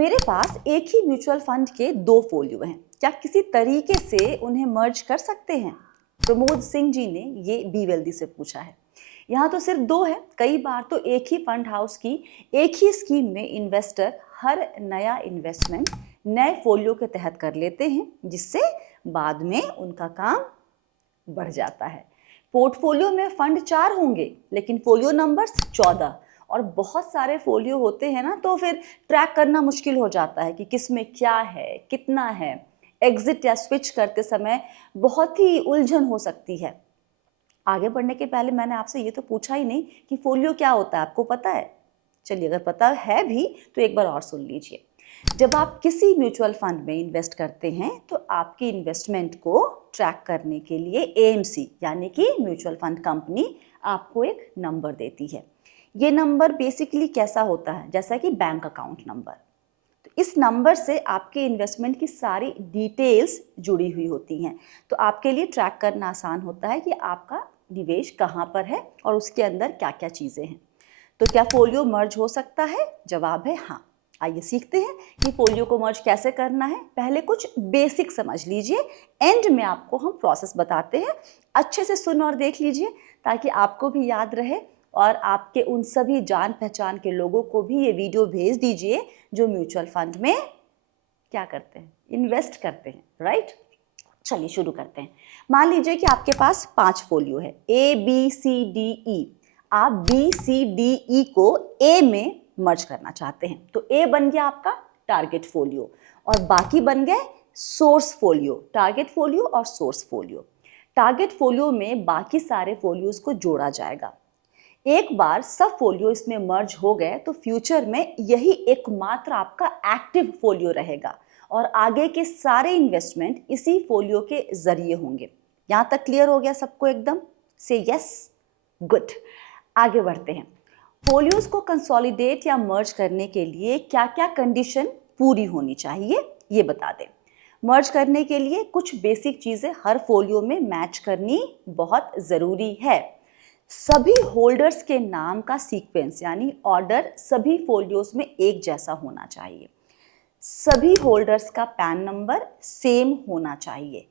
मेरे पास एक ही mutual fund के 2 फोलियो हैं, क्या किसी तरीके से उन्हें मर्ज कर सकते हैं? प्रमोद सिंह जी ने ये बी वेल्दी से पूछा है। यहाँ तो सिर्फ 2 है, कई बार तो एक ही फंड हाउस की एक ही स्कीम में इन्वेस्टर हर नया इन्वेस्टमेंट नए फोलियो के तहत कर लेते हैं, जिससे बाद में उनका काम बढ़ जाता है। पोर्टफोलियो में फंड 4 होंगे लेकिन फोलियो नंबर्स 14 और बहुत सारे फोलियो होते हैं ना, तो फिर ट्रैक करना मुश्किल हो जाता है कि किस में क्या है, कितना है। एग्जिट या स्विच करते समय बहुत ही उलझन हो सकती है। आगे बढ़ने के पहले मैंने आपसे ये तो पूछा ही नहीं कि फोलियो क्या होता है, आपको पता है? चलिए, अगर पता है भी तो एक बार और सुन लीजिए। जब आप किसी म्यूचुअल फंड में इन्वेस्ट करते हैं तो आपकी इन्वेस्टमेंट को ट्रैक करने के लिए एएमसी यानी कि म्यूचुअल फंड कंपनी आपको एक नंबर देती है। ये नंबर बेसिकली कैसा होता है, जैसा कि बैंक अकाउंट नंबर। तो इस नंबर से आपके इन्वेस्टमेंट की सारी डिटेल्स जुड़ी हुई होती हैं, तो आपके लिए ट्रैक करना आसान होता है कि आपका निवेश कहाँ पर है और उसके अंदर क्या क्या चीज़ें हैं। तो क्या फोलियो मर्ज हो सकता है? जवाब है हाँ। आइए सीखते हैं कि फोलियो को मर्ज कैसे करना है। पहले कुछ बेसिक समझ लीजिए, एंड में आपको हम प्रोसेस बताते हैं। अच्छे से सुन और देख लीजिए ताकि आपको भी याद रहे और आपके उन सभी जान पहचान के लोगों को भी ये वीडियो भेज दीजिए जो म्यूचुअल फंड में क्या करते हैं, इन्वेस्ट करते हैं, राइट? चलिए शुरू करते हैं। मान लीजिए कि आपके पास 5 फोलियो है, A B C D E. आप बी सी डी ई को ए में मर्ज करना चाहते हैं, तो ए बन गया आपका टारगेट फोलियो और बाकी बन गए सोर्स फोलियो। टारगेट फोलियो और सोर्स फोलियो। टारगेट फोलियो में बाकी सारे फोलियोज को जोड़ा जाएगा। एक बार सब फोलियो इसमें मर्ज हो गए तो फ्यूचर में यही एकमात्र आपका एक्टिव फोलियो रहेगा और आगे के सारे इन्वेस्टमेंट इसी फोलियो के जरिए होंगे। यहाँ तक क्लियर हो गया सबको एकदम? से यस, गुड। आगे बढ़ते हैं। फोलियोज को कंसोलिडेट या मर्ज करने के लिए क्या क्या कंडीशन पूरी होनी चाहिए ये बता दें। मर्ज करने के लिए कुछ बेसिक चीजें हर फोलियो में मैच करनी बहुत जरूरी है। सभी होल्डर्स के नाम का सीक्वेंस यानी ऑर्डर सभी फोलियोज में एक जैसा होना चाहिए। सभी होल्डर्स का पैन नंबर सेम होना चाहिए।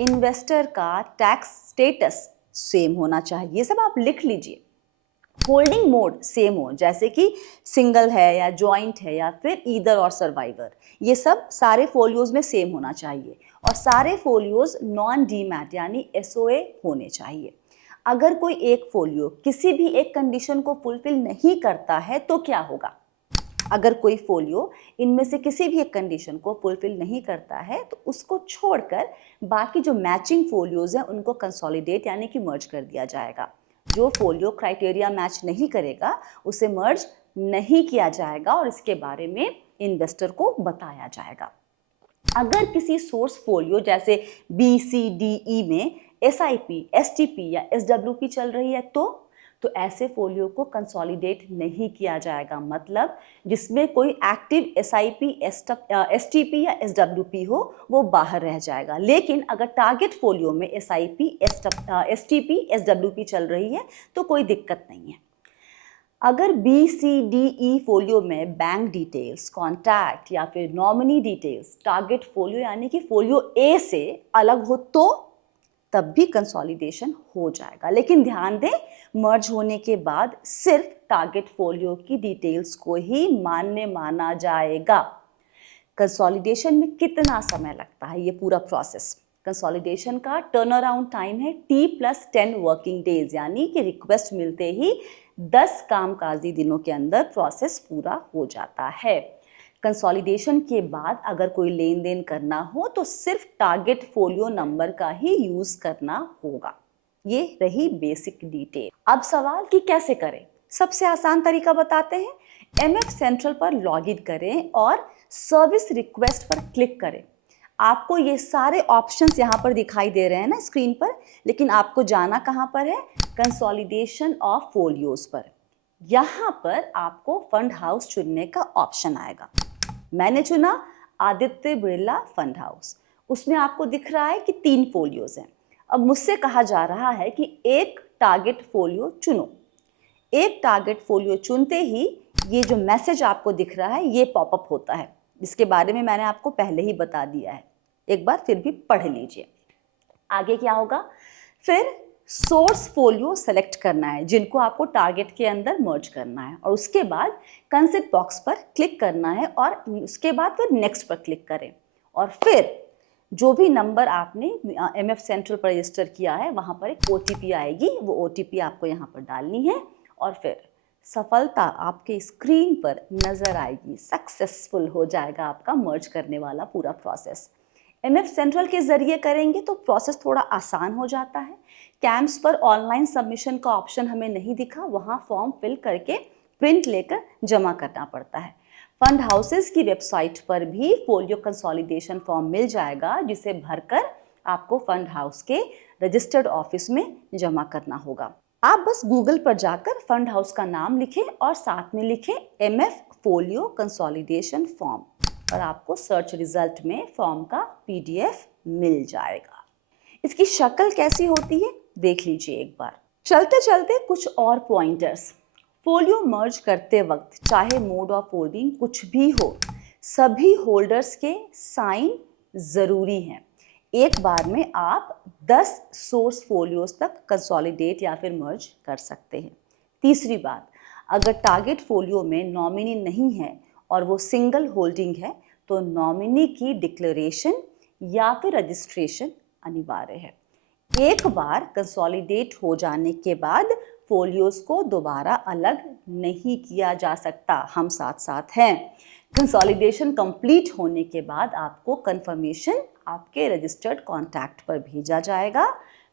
इन्वेस्टर का टैक्स स्टेटस सेम होना चाहिए। ये सब आप लिख लीजिए। होल्डिंग मोड सेम हो, जैसे कि सिंगल है या जॉइंट है या फिर ईदर और सर्वाइवर। ये सब सारे फोलियोज में सेम होना चाहिए और सारे फोलियोज नॉन डीमैट यानी एसओए होने चाहिए। अगर कोई एक फोलियो किसी भी एक कंडीशन को फुलफिल नहीं करता है तो क्या होगा? अगर कोई फोलियो इनमें से किसी भी एक कंडीशन को फुलफिल नहीं करता है तो उसको छोड़कर बाकी जो मैचिंग फोलियोज हैं उनको कंसोलिडेट यानी कि मर्ज कर दिया जाएगा। जो फोलियो क्राइटेरिया मैच नहीं करेगा उसे मर्ज नहीं किया जाएगा और इसके बारे में इन्वेस्टर को बताया जाएगा। अगर किसी सोर्स फोलियो जैसे बी सी डी ई में SIP, STP या SWP चल रही है तो ऐसे फोलियो को कंसोलिडेट नहीं किया जाएगा। मतलब जिसमें कोई एक्टिव SIP, STP या SWP हो वो बाहर रह जाएगा। लेकिन अगर टारगेट फोलियो में SIP, STP, SWP चल रही है तो कोई दिक्कत नहीं है। अगर BCDE फोलियो में बैंक डिटेल्स, कॉन्टैक्ट या फिर नॉमिनी डिटेल्स टारगेट फोलियो यानी कि फोलियो A से अलग हो तो तब भी कंसोलिडेशन हो जाएगा। लेकिन ध्यान दें, मर्ज होने के बाद सिर्फ टारगेट फोलियो की डिटेल्स को ही मान्य माना जाएगा। कंसोलिडेशन में कितना समय लगता है ये पूरा प्रोसेस? कंसोलिडेशन का टर्न अराउंड टाइम है T+10 वर्किंग डेज यानी कि रिक्वेस्ट मिलते ही 10 कामकाजी दिनों के अंदर प्रोसेस पूरा हो जाता है। कंसोलिडेशन के बाद अगर कोई लेन देन करना हो तो सिर्फ टारगेट फोलियो नंबर का ही यूज करना होगा। ये रही बेसिक डिटेल। अब सवाल कि कैसे करें? सबसे आसान तरीका बताते हैं। MF सेंट्रल पर लॉगिन करें और सर्विस रिक्वेस्ट पर क्लिक करें। आपको ये सारे ऑप्शंस यहाँ पर दिखाई दे रहे हैं ना स्क्रीन पर, लेकिन आपको जाना कहाँ पर है? कंसोलिडेशन ऑफ फोलियोज पर। यहाँ पर आपको फंड हाउस चुनने का ऑप्शन आएगा। मैंने चुना आदित्य बिरला फंड हाउस। उसमें आपको दिख रहा है कि 3 फोलियोज हैं। अब मुझसे कहा जा रहा है कि एक टारगेट फोलियो चुनो। एक टारगेट फोलियो चुनते ही ये जो मैसेज आपको दिख रहा है ये पॉपअप होता है। जिसके बारे में मैंने आपको पहले ही बता दिया है, एक बार फिर भी पढ़ लीजिए। आगे क्या होगा, फिर सोर्स फोलियो सेलेक्ट करना है जिनको आपको टारगेट के अंदर मर्ज करना है, और उसके बाद कंसेंट बॉक्स पर क्लिक करना है और उसके बाद फिर नेक्स्ट पर क्लिक करें, और फिर जो भी नंबर आपने MF सेंट्रल पर रजिस्टर किया है वहाँ पर एक OTP आएगी, वो OTP आपको यहाँ पर डालनी है और फिर सफलता आपके स्क्रीन पर नजर आएगी। सक्सेसफुल हो जाएगा आपका मर्ज करने वाला पूरा प्रोसेस। MF सेंट्रल के जरिए करेंगे तो प्रोसेस थोड़ा आसान हो जाता है। कैंप्स पर ऑनलाइन सबमिशन का ऑप्शन हमें नहीं दिखा, वहाँ फॉर्म फिल करके प्रिंट लेकर जमा करना पड़ता है। फंड हाउसेस की वेबसाइट पर भी फोलियो कंसोलिडेशन फॉर्म मिल जाएगा, जिसे भरकर आपको फंड हाउस के रजिस्टर्ड ऑफिस में जमा करना होगा। आप बस गूगल पर जाकर फंड हाउस का नाम लिखें और साथ में लिखें MF फोलियो कंसोलिडेशन फॉर्म, और आपको सर्च रिजल्ट में फॉर्म का PDF मिल जाएगा। इसकी शक्ल कैसी होती है देख लीजिए एक बार। चलते चलते कुछ और पॉइंटर्स। फोलियो मर्ज करते वक्त चाहे मोड ऑफ होल्डिंग कुछ भी हो, सभी होल्डर्स के साइन जरूरी हैं। एक बार में आप 10 सोर्स फोलियोस तक कंसोलिडेट या फिर मर्ज कर सकते हैं। तीसरी बात, अगर टारगेट फोलियो में नॉमिनी नहीं है और वो सिंगल होल्डिंग है तो नॉमिनी की डिक्लेरेशन या फिर रजिस्ट्रेशन अनिवार्य है। एक बार कंसोलिडेट हो जाने के बाद फोलियोस को दोबारा अलग नहीं किया जा सकता। हम साथ साथ हैं। कंसोलिडेशन कंप्लीट होने के बाद आपको कंफर्मेशन आपके रजिस्टर्ड कॉन्टैक्ट पर भेजा जाएगा।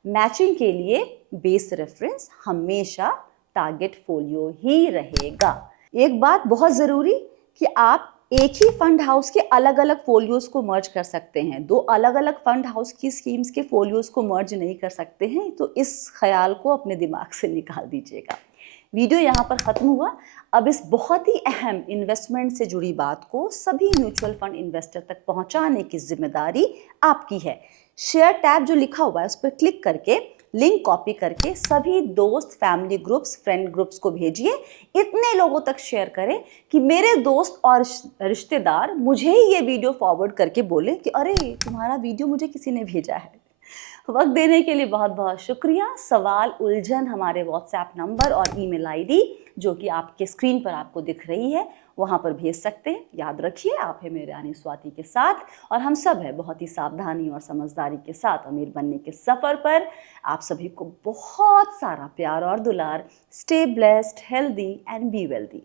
मैचिंग के लिए बेस रेफरेंस हमेशा टारगेट फोलियो ही रहेगा। एक बात बहुत ज़रूरी कि आप एक ही फंड हाउस के अलग अलग फोलियोस को मर्ज कर सकते हैं, दो अलग अलग फंड हाउस की स्कीम्स के फोलियोस को मर्ज नहीं कर सकते हैं, तो इस ख्याल को अपने दिमाग से निकाल दीजिएगा। वीडियो यहाँ पर ख़त्म हुआ। अब इस बहुत ही अहम इन्वेस्टमेंट से जुड़ी बात को सभी म्यूचुअल फंड इन्वेस्टर तक पहुँचाने की जिम्मेदारी आपकी है। शेयर टैब जो लिखा हुआ है उस पर क्लिक करके लिंक कॉपी करके सभी दोस्त, फैमिली ग्रुप्स, फ्रेंड ग्रुप्स को भेजिए। इतने लोगों तक शेयर करें कि मेरे दोस्त और रिश्तेदार मुझे ही ये वीडियो फॉरवर्ड करके बोले कि अरे तुम्हारा वीडियो मुझे किसी ने भेजा है। वक्त देने के लिए बहुत बहुत शुक्रिया। सवाल, उलझन हमारे व्हाट्सएप नंबर और ईमेल ID जो कि आपके स्क्रीन पर आपको दिख रही है वहाँ पर भेज सकते हैं। याद रखिए, आप है मेरे रानी स्वाति के साथ और हम सब है बहुत ही सावधानी और समझदारी के साथ अमीर बनने के सफ़र पर। आप सभी को बहुत सारा प्यार और दुलार। Stay blessed, healthy and be wealthy.